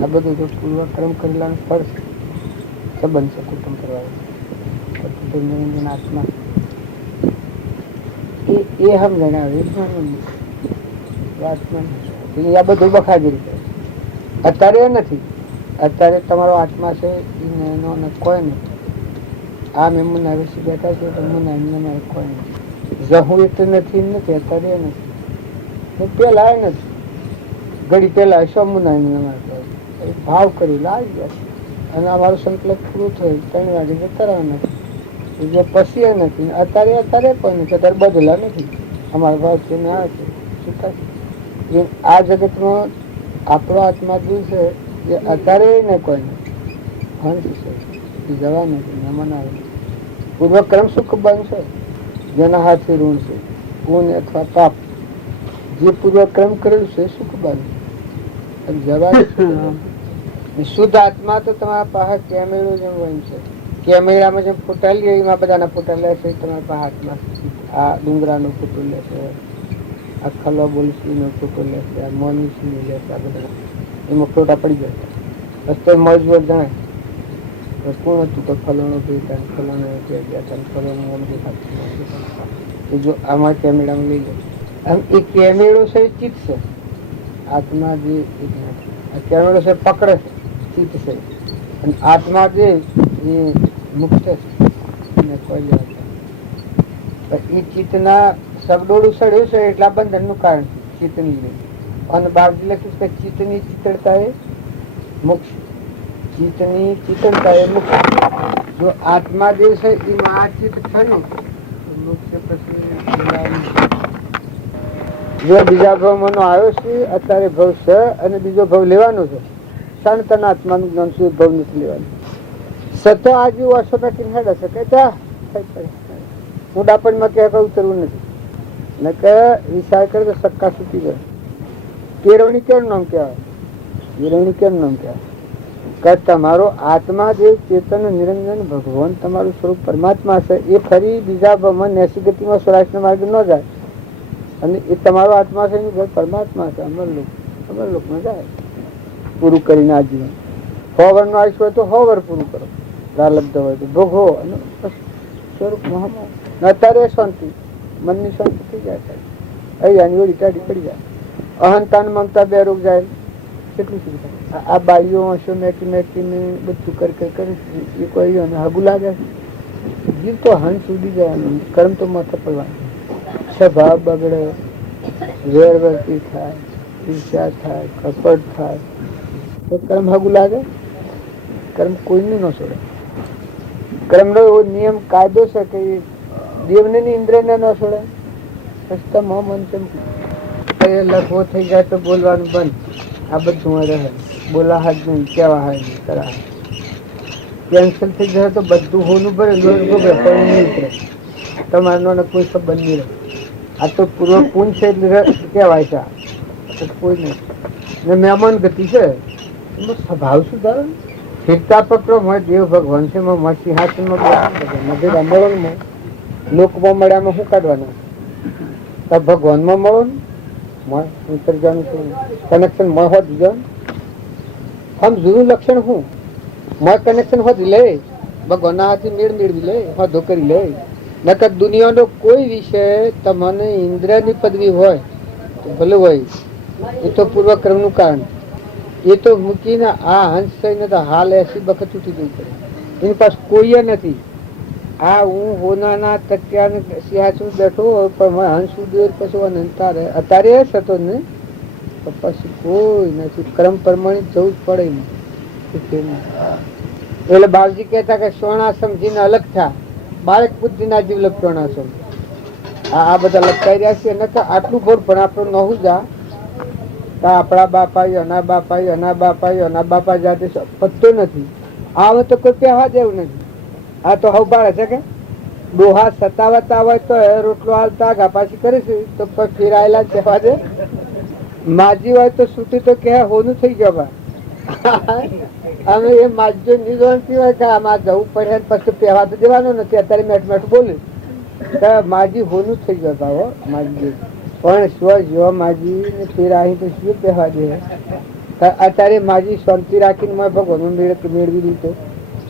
આ બધું જો પૂર્વક્રમ કરેલાનું ફળ છે, સંબંધ છે કુટુંબ કરવાનું નિરંજન આત્મા એ સમજણ આવે આ બધું બખાડી રીતે અત્યારે નથી. અત્યારે તમારો આત્મા છે એનો કોઈ નથી. આ મેં મુના વિશે બેઠા છે તો મુના કોઈ નથી. જહું એ તો નથી અત્યારે એ નથી, પેલા એ નથી. ઘડી પેલા શું મુના ભાવ કરી લાવી ગયા અને અમારો સંકલ્પ પૂરો થયો 3 વાગે જતા રહેવાના નથી. જે પછી એ નથી અત્યારે પણ નથી. અત્યારે બદલા નથી. અમારા ભાવ છે ને આ છે આ જગતમાં આપણો આત્મા જે છે એ અત્યારે ને કોઈ નથી. હંસ છે એ જવા નથી, મહેમાન આવે. પૂર્વક્રમ સુખ બનશે જેના હાથે ઋણ છે પુણ્ય અથવા પાપ. જે પૂર્વક્રમ કરેલું છે સુખ બનશે જવા. શુદ્ધ આત્મા તો તમારા પાસે કેમેરો જેમ હોય છે. કેમેરામાં જેમ ફોટા લે એમાં બધાના ફોટા લે છે તમારા પાસે હાથમાં. આ ડુંગરાનો ફોટો લે છે, આ ખલવા બોલસીનો ફોટો લે છે, આ મોનીસીનો લે છે. આ બધા એમાં ફોટા પડી જાય. રસ્તે મજબૂત જણાય કોણ હતું તો ફલાણો ભેટા ફલાણો ગયા ફલાણો જો આમાં કેમેરામાં લઈ જાય. આમ એ કેમેરો છે એ ચિત્ત છે. આત્મા જે કેમેરો છે પકડે છે ચિત્ત છે, અને આત્મા જે એ મુક્ત છે એને કોઈ લેવા. એ ચિત્તના શબ્દોડું સડ્યું છે એટલા બંધનનું કારણ ચિત્તની લીધે. અને બહાર લખ્યું કે ચિત્તની ચિત્તળતા એ મોક્ષ. ચિત્તની ચિત્તળતા એ મોક્ષ. જો આત્મા જે છે એમાં આ ચિત્ત થયું મોક્ષ પછી જો બીજા ભાવમાં આવ્યો છે અત્યારે ભાવ છે અને બીજો ભાવ લેવાનો છે. સનાતન આત્માનું જ્ઞાન છે ભાવ નથી લેવાનું. સત આજુ વર્ષો નાખીને હેડ હશે કે હું ડાપણમાં ક્યાં ઉતરવું નથી ને કે વિચાર કરે તો સક્કા સુકી જાય. કેળવણી કેમ નામ કહેવાય? કેળવણી કેમ નામ કહેવાય? કે તમારો આત્મા જે ચેતન નિરંજન ભગવાન તમારું સ્વરૂપ પરમાત્મા છે એ ફરી બીજા ભાવમાં નેસી ગતિમાં સ્વરાજના માર્ગ ન જાય. અને એ તમારો આત્મા છે એનું ઘર પરમાત્મા છે. અમરલોકમાં જાય પૂરું કરીને આજીવન. 100 વર્ષનું આયુષ્ય હોય તો 100 વર્ષ પૂરું કરો. પ્રાલબ્ધ હોય તો ભોગવો અને સ્વરૂપમાં અત્યારે શાંતિ, મનની શાંતિ થઈ જાય. અહીંયાની ઓળી ટાઢી પડી જાય. અહંતા ને મમતા બે રોગ જાય કેટલું સુખ થાય. આ બાઈઓ હશો મેકી મેકીને બધું કરી કરે એ કોઈ હગું લાગે જીવ તો હંસ સુધી જાય કર્મ તો માથે પડવાનું સ્વભાવ બગડે વેરવર્તી થાય ઈર્ષ્યા થાય કપટ થાય તો કર્મ હગું લાગે કર્મ કોઈને ન છોડે કર્મનો એવો નિયમ કાયદો છે કે દેવને ની ઇન્દ્રને ન છોડે પછી મન છે લખવો થઈ જાય તો બોલવાનું બંધ આ બધું રહે બોલા હાથ નહીં કેવા હાથ નહીં કરા કેન્સલ થઈ જાય તો બધું હોનું ભરે પણ નહીં ઉતરે તમારો કોઈ સંબંધ નહીં રહે આ તો પૂર્વ પૂન છે એટલે કહેવાય છે કોઈ નહીં ને મહેમાન ગતિ છે એનો સ્વભાવ સુધારો ફીરતા પકડો મળે દેવ ભગવાન છે સિંહાસનમાં મળવાનું લોકમાં મળ્યામાં શું કાઢવાનું ભગવાનમાં મળો ને કનેક્શન માં હોત જવાનું આમ જૂનું લક્ષણ શું માં કનેક્શન હોત લે ભગવાનના હાથે મેળ મેળવી લે હોદો કરી લે નકર દુનિયાનો કોઈ વિષય તમને ઇન્દ્રની પદવી હોય તો ભલે હોય એ તો પૂર્વક્રમનું કારણ એ તો મૂકીને આ હંસ થઈને તો હાલ એસી વખત ઉઠી જવું પડે એની પાસે કોઈ નથી આ હું હોનાના તકિયાને સિંહાસન બેઠો પણ હંસ ઉડ્યો પછી અંતારે અત્યારે થતો ને તો પછી કોઈ નથી ક્રમ પ્રમાણે જવું જ પડે એટલે બાપજી કહેતા કે સોના સમજીને અલગ થયા બાળક બુદ્ધિ ના જીવ લપટોણાશમ આ બધા લપટાઈ રહ્યા છે નકર આટલું ભોર પણ આપણું નહું જા આપણા બાપા અના બાપા અના બાપા અના બાપા જાતે પત્તો નથી આવે તો કોઈ પહેવા જેવું નથી આ તો હવ બાળે છે કે ડોહા સતાવતા હોય તો રોટલો હાલતા આગા પાછી કરે છે તો ફેરાયેલા કહેવા દે માજી હોય તો સુતી તો કે હોનું થઈ ગયો અમે એ માજો નિર્ણતી હોય કે આમાં જવું પડે પછી પહેવા તો દેવાનું નથી અત્યારે મેઠ બોલ્યું માજી હોનું થઈ ગયો ભાવો માજી પણ સ્વ જો માજી ને ફેરાહી તો શું પહેવા દે અત્યારે માજી શાંતિ રાખીને મેં ભગવાન મેળવી લીધો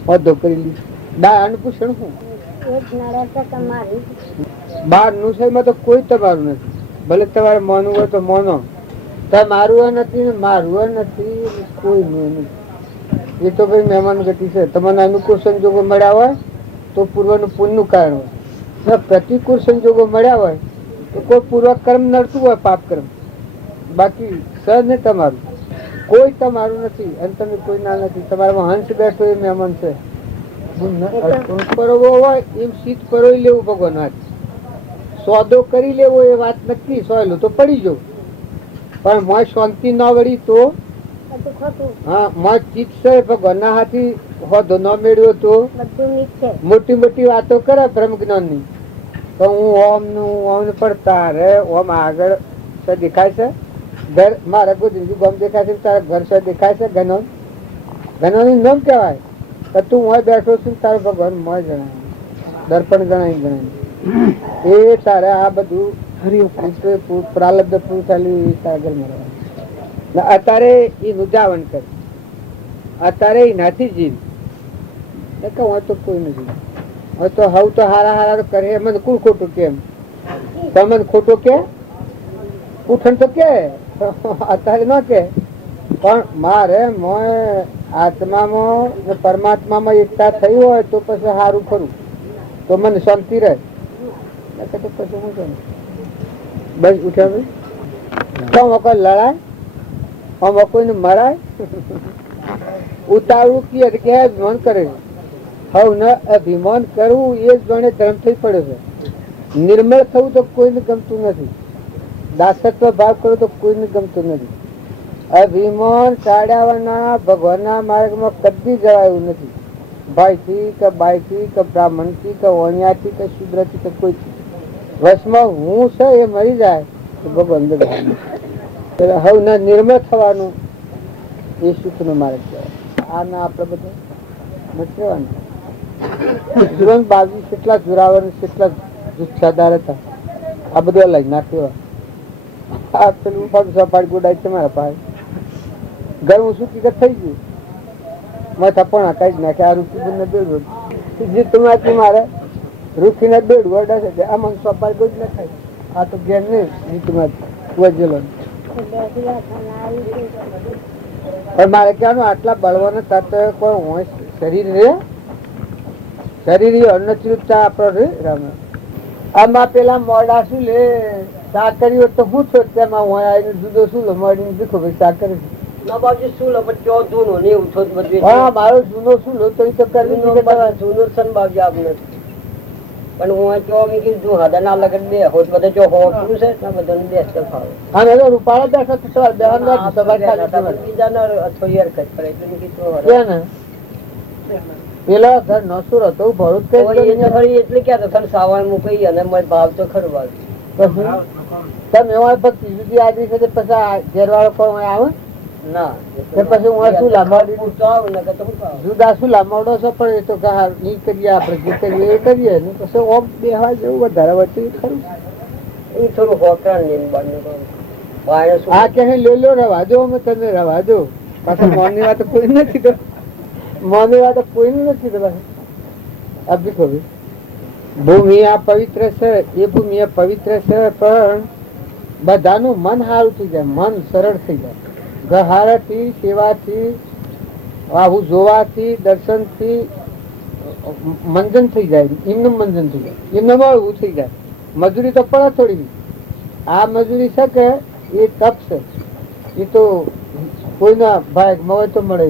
હોદ્દો કરી લીધો દાન પૂછણ શું બાર નું છે તો કોઈ તમારું નથી ભલે તમારે માનવું હોય તો માનો મારું નથી ને મારું નથી કોઈ નથી એ તો ભાઈ મહેમાન ગતિ છે તમને અનુકૂળ સંજોગો મળ્યા હોય તો પૂર્વનું પુણ્યનું કારણ હોય પ્રતિકૂળ સંજોગો મળ્યા હોય તો કોઈ પૂર્વ કર્મ નડતું હોય પાપ કર્મ બાકી સર ને તમારું કોઈ તમારું નથી અને તમે કોઈ ના નથી તમારામાં હંસ બેઠો એ મહેમાન છે પરવો હોય એમ શીત પરોઈ લેવું ભગવાન હાથ સોદો કરી લેવો એ વાત નક્કી સોયલું તો પડી જવું પણ મોય શાંતિ ના વળી તો હા મોય ચિત્ત છે ભગવાનના હાથી હોદો ન મેળવ્યો તો મોટી મોટી વાતો કરે બ્રહ્મ જ્ઞાન ની તો હું ઓમ નું પડતા રે ઓમ આગળ દેખાય છે ઘર મારા ગોદરી ગમ દેખાય છે તારા ઘર સે દેખાય છે ગનો ગનો નું નામ કહેવાય તો તું મોય બેઠો છું તારો ભગવાન મોય જણાય દર્પણ ગણાય એ તારે આ બધું પ્રાલબ્ધ પૂરું થયેલું સાગર મળે અત્યારે એ નુજાવન કરે અત્યારે એ નથી જીવ હોય તો કોઈ નથી હવે તો હવ તો હારા કરે મને કુલ ખોટું કેમ તમને ખોટું કે ઉઠણ તો કે અત્યારે ન કે પણ મારે મોય આત્મામાં પરમાત્મામાં એકતા થઈ હોય તો પછી સારું ખરું તો મને શાંતિ રહે પછી શું છે બસ ઉઠ્યા તો કોઈ લડાય આમાં કોઈને મરાય ઉતાવળું કે અભિમાન કરે હવે ન અભિમાન કરવું એ જ ગણે ધર્મ થઈ પડે છે નિર્મળ થવું તો કોઈને ગમતું નથી દાસત્વ ભાવ કરો તો કોઈને ગમતું નથી અભિમાન સાડાવાના ભગવાનના માર્ગમાં કદી જવાયું નથી ભાઈથી કે બાઈથી કે બ્રાહ્મણથી કે વણિયાથી કે શુદ્રથી કે કોઈ વશમાં હું છે એ મરી જાય તો ભગવાન હવે ના નિર્મળ થવાનું એ સુખ નો માર્ગ કહેવાય આ ના આપડે બધા નથી રહેવાનું બાજુ કેટલા જોરાવર કેટલા જુસ્સાદાર હતા આ બધું લઈ નાખ્યો આ પેલું સપાટ ગોડાય છે મારા પાસે ઘર હું શું ટિકટ થઈ ગયું માથા પણ કઈ જ નાખે આ રૂકી બંને બેડવું જે તમારાથી મારે રૂખીને બેડ વડા છે આમાં સપાટ ગોજ ના ખાય આ તો ઘેર નહીં તમારે વજેલો પણ મારે કહેવાનું આટલા બળવાના તત્વ કોઈ હોય શરીર રે શરીર અન્નચિરુપતા આપણો રે રામ આમાં પેલા મોડા શું લે સાકરી તો શું છો તેમાં હોય આવીને જુદો શું લો મોડી દીખો ભાઈ સાકરી ના બાજુ શું લો પણ ચો જૂનો ને એવું થોડું બધું હા મારો જૂનો શું લો તો એ તો કરી જૂનો સન બાજુ આપને પણ હું ચો મેં કીધું હદા ના લગન બે હોત બધા ચો હો શું છે ના બધાને બેસ કર ફાવે હા હવે રૂપાળા બેઠા તો બીજા ના અથોયર કઈ પડે એટલે મેં કીધું ક્યાં ને પેલા ઘર નસુર હતો ભરૂચ કઈ એટલે ક્યાં તો સાવણ મૂકી અને ભાવ તો ખરું ભાવ તમે એવા પછી આદમી છે પછી ઘેરવાળો કોણ આવે ના પછી હું શું લાંબાડી જુદા જુદા શું લાંબાડો છો પણ એ તો નહીં કરીએ આપણે જે કરીએ એ કરીએ ને પછી ઓમ બેહવા જેવું વધારે વચ્ચે ખરું એ થોડું હોકરા હા કે લે રવા દો અમે તમે રવા દો પાછા મોની વાત કોઈ નથી તો મોની વાત કોઈ નથી તો પાછું અભી ખબર ભૂમિ આ પવિત્ર છે એ ભૂમિ આ પવિત્ર છે પણ બધાનું મન સારું થઈ જાય મન સરળ થઈ જાય ગહારથી સેવાથી આવું જોવાથી દર્શનથી મંજન થઈ જાય એમનું મંજન થઈ જાય એમને મળવું થઈ જાય મજૂરી તો પડે થોડી આ મજૂરી છે કે એ તપ છે એ તો કોઈના ભાઈ મળે તો મળે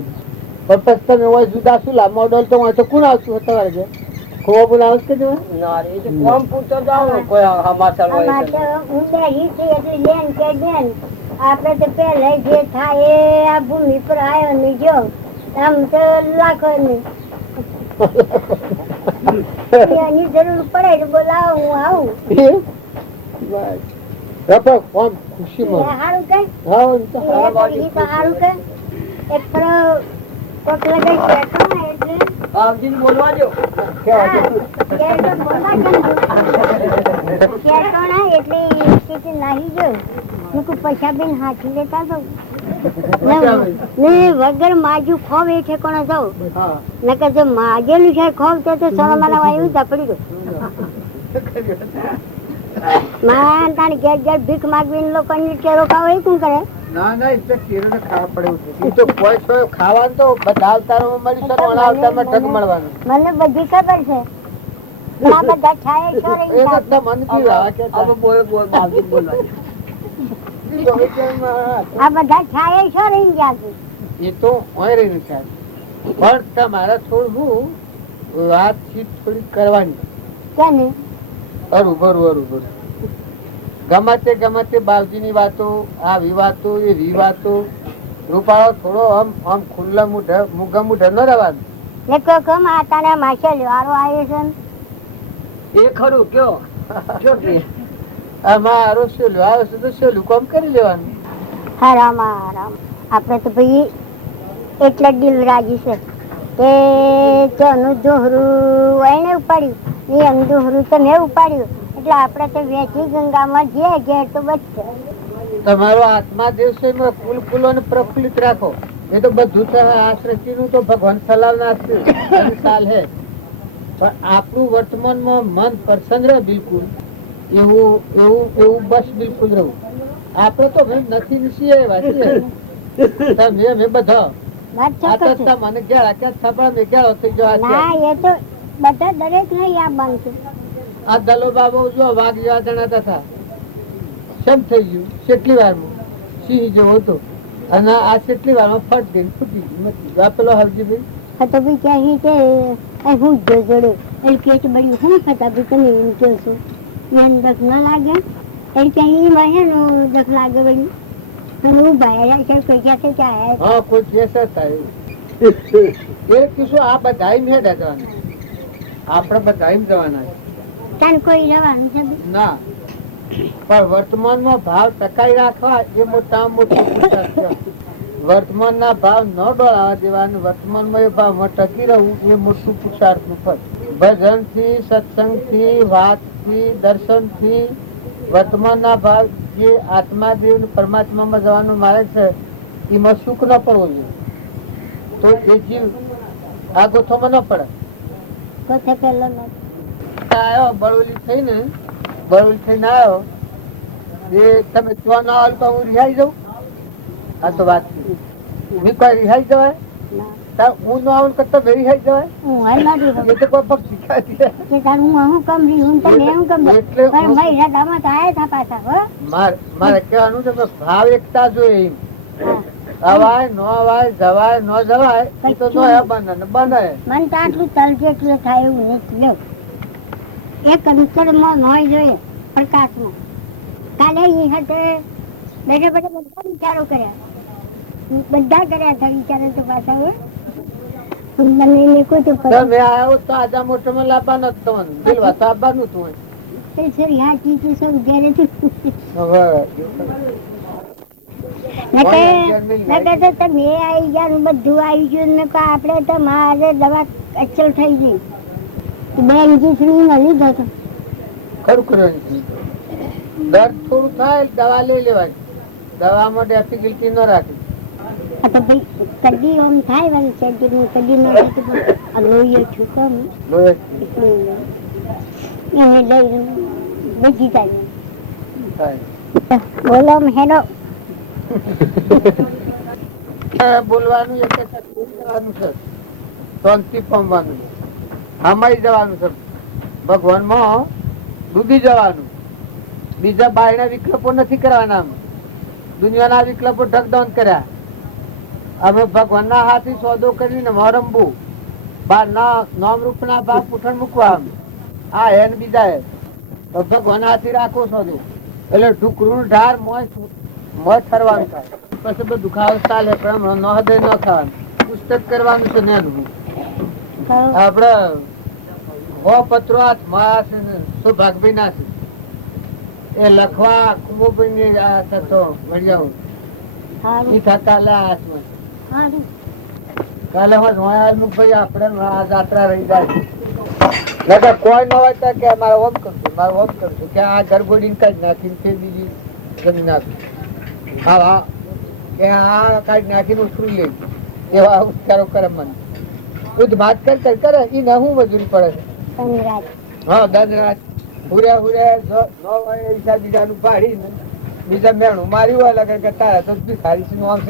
પણ પછી તમે હોય જુદા શું લા મોડલ તો હોય તો કોણ આવતું તમારે કે ખોવા બોલા આવશે કે ના એ તો કોમ પૂછતો જાઓ કોઈ સમાચાર હોય આપડે તો પેલે જે થાય એ આ ભૂમિ પર આવ્યો ને જો આમ તો લાખો ની એની જરૂર પડે તો બોલાવો હું આવું ખુશીમાં સારું કઈ સારું કે એક ફરો કોક લગાઈ એટલે આવજીને બોલવા દો એટલે નાહી જો પૈસા બેન હાથી લેતા જાઉં વગર માજુ ખોવ એ ઠેકોણા જાઉં નકર જો માજેલું છે ખોવ તો સોનામાના વાયુ ધપડી દો માન તાણી ઘેર ઘેર ભીખ માગવીને લોકોને ટેરો ખાવ એ શું કરે ના ના એટલે કેરો ને ખાવા પડે એ તો કોઈ છો ખાવાનું તો બધા અવતારોમાં મળી શકે ઘણા અવતારમાં ઠગ મળવાનું મને બધી ખબર છે આ બધા છાયે છો એ બધા મન થી આ બધા છાયે છો રહી ગયા છે એ તો હોય રહી છે પણ તમારે થોડું વાતચીત થોડી કરવાની કેને અરુભર ગમે તે બાવજીની વાતો આવી વાતો એવી વાતો રૂપાળો થોડો આમ ખુલ્લા મુગા મુઢા ન રહેવાનું એ ખરું કયો આમાં આરો સહેલું આવે છે તો સહેલું કામ કરી લેવાનું હરામ આપડે તો ભાઈ એટલા દિલ રાજી છે કે ચોનું દોહરું એને ઉપાડ્યું એમ દોહરું તમે ઉપાડ્યું એટલે આપડે તો વેચી ગંગામાં જે ઘેર તો બચશે તમારો આત્મા દેવ છે એમાં ફૂલો ને પ્રફુલ્લિત રાખો એ તો બધું આ સૃષ્ટિ નું તો ભગવાન ચલાવના સાલ હે પણ આપણું વર્તમાનમાં મન પ્રસન્ન રહે બિલકુલ એવું બસ બિલકુલ રહું આપડે તો નથી તમે અમે બધા મને ગેળા ક્યાં સભા મેં ગેળો થઈ ગયો બધા દરેક ને યાદ બાંધશે આ દલો બાબો જો વાઘ જેવા જણાતા હતા શમ થઈ ગયું કેટલી વારમાં સિંહ જેવો હતો અને આ કેટલી વારમાં ફટ ગઈ ફૂટી ગઈ આ પેલો હરજીભાઈ તો બી ક્યાં કે હું જોડે એ કેટ બળ્યું હું થતા બી તમે એમ કહો છો એને દખ ન લાગે એ ક્યાં વહે નો દખ લાગે વળી હું ભાઈ છે કોઈ ક્યાં ક્યાં હા કોઈ કેસ થાય એ કીધું આ બધા મેળા જવાના આપડે બધા જવાના તાન કોઈ જવાનું છે ના પણ વર્તમાનમાં ભાવ ટકાઈ રાખવા એ મોટા મોટો પુરુષાર્થ છે વર્તમાન ના ભાવ ન ડોળાવા દેવા વર્તમાનમાં એ ભાવમાં ટકી રહેવું એ મોટું પુરુષાર્થ નું ફળ ભજન થી સત્સંગ થી વાત થી દર્શન થી વર્તમાન ના ભાવ જે આત્માદેવ પરમાત્મામાં જવાનું માર્ગ છે એમાં સુખ ન પડવું જોઈએ તો એ જીવ આ ગોથોમાં ન પડે ગોથે પેલો ન આવ્યો બળોલી થઈને આવ્યો એ તમે ત્યાં ના હાલ તો હું રિહાઈ જાઉં આ તો વાત મેં કોઈ રિહાઈ જવાય ના. તાર હું ન આવું કરતા બે રિહાઈ જવાય હું હાલ નથી રહું. એ તો કોઈ પગ શીખાય છે કે તાર હું કમ રહી હું તો મેં હું કમ રહી. એટલે પણ મારા ઈરાદામાં તો આયા થા પાછા હો. મારે કહેવાનું છે કે ભાવ એકતા જોઈએ હા. અવાય નો અવાય જવાય નો જવાય એ તો નો બને ને બને મને તો આટલું તલકે એટલે થાય એવું નથી લ્યો. એક અંતરમાં નોય જોઈએ પ્રકાશમાં. કાલે એ hatte બેઠા બેઠા બધા વિચારો કર્યા. બધા કર્યા હતા વિચારો તો પાછા હો. મને લેકો તો તમે આવ્યો તો આજા મોટામાં લાવવાનો જ તમને દિલવા તો આવવાનું તું સરી હા ચીજ સૌ ઘેરે હવે નકે તો તમે આવી ગયા બધું આવી ગયું ને આપણે તો મારે દવા અચલ થઈ ગઈ. બે ઇન્જેક્શન મળી જતો. ખરું ખરું દર્દ થોડું થાય દવા લઈ લેવાની દવામાં ડિફિકલ્ટી ન રાખી તો ભાઈ કદી આમ થાય વાળી છે કે હું કદી ન લોહીએ છું કમ એને લઈ બચી જાય. બોલો હેલો બોલવાનું એક જવાનું છે શાંતિ પામવાનું હમાઈ જવાનું છે ભગવાનમાં ડૂબી જવાનું બીજા બાયના વિકલ્પો નથી કરવાના દુનિયાના વિકલ્પો ઢગડાઉન કર્યા અમે ભગવાનના હાથી સોદો કરીને મોરંબુ બાર ના નામ રૂપના ભાગ પૂઠણ મૂકવા આ હે ને બીજા હે તો ભગવાન હાથી રાખો સોદો એટલે ઢુકરું ઢાર મોય ઠરવાનું થાય પછી બધું ખાવ ચાલે પણ ન હદે ન ખાવાનું પુસ્તક કરવાનું છે નેનું આપડે હો પત્રો હાથમાં સૌભાગભાઈ ના છે એ લખવા કુમોભાઈ ની થતો મળ્યા ઈ થતા લે હાથમાં કાલે ભાઈ આપડે આ જાત્રા રહી જાય કોઈ ન હોય તો કે મારે ઓમ કરશું કે આ ગરબોડી કાઢી નાખીને તે બીજી કરી નાખું હા કે આ કાઢી નાખીને ઉછળી લે એવા ઉપચારો કરે મને ઉદભાત કરે એને શું મજૂરી પડે છે હા ધનરાજ હુર્યા હુર્યા બીજાનું પાડીને બીજા મેણું માર્યું હોય લગે કે તારા તો ભિખારી નું આમ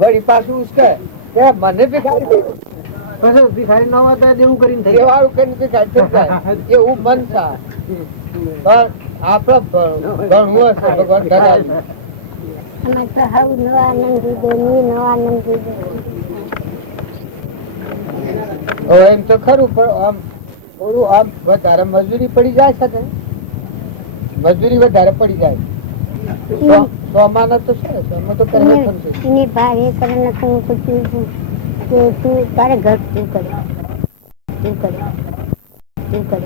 વળી પાછું ઉસકે કે મને ભિખારી પછી ભિખારી ના હોય તો એવું કરીને થઈ વાળું કરીને ભિખારી થઈ જાય એવું મન થાય પણ આપડે ભણવું હશે ભગવાન ધરાવી એમ તો ખરું પણ આમ થોડું આમ વધારે મજૂરી પડી જાય છે મજૂરી વધારે પડી જાય સોમાના તો છે સોમાં તો કરે એને ભારે કરે નથી હું પૂછ્યું છું કે તું તારે ઘર શું કરે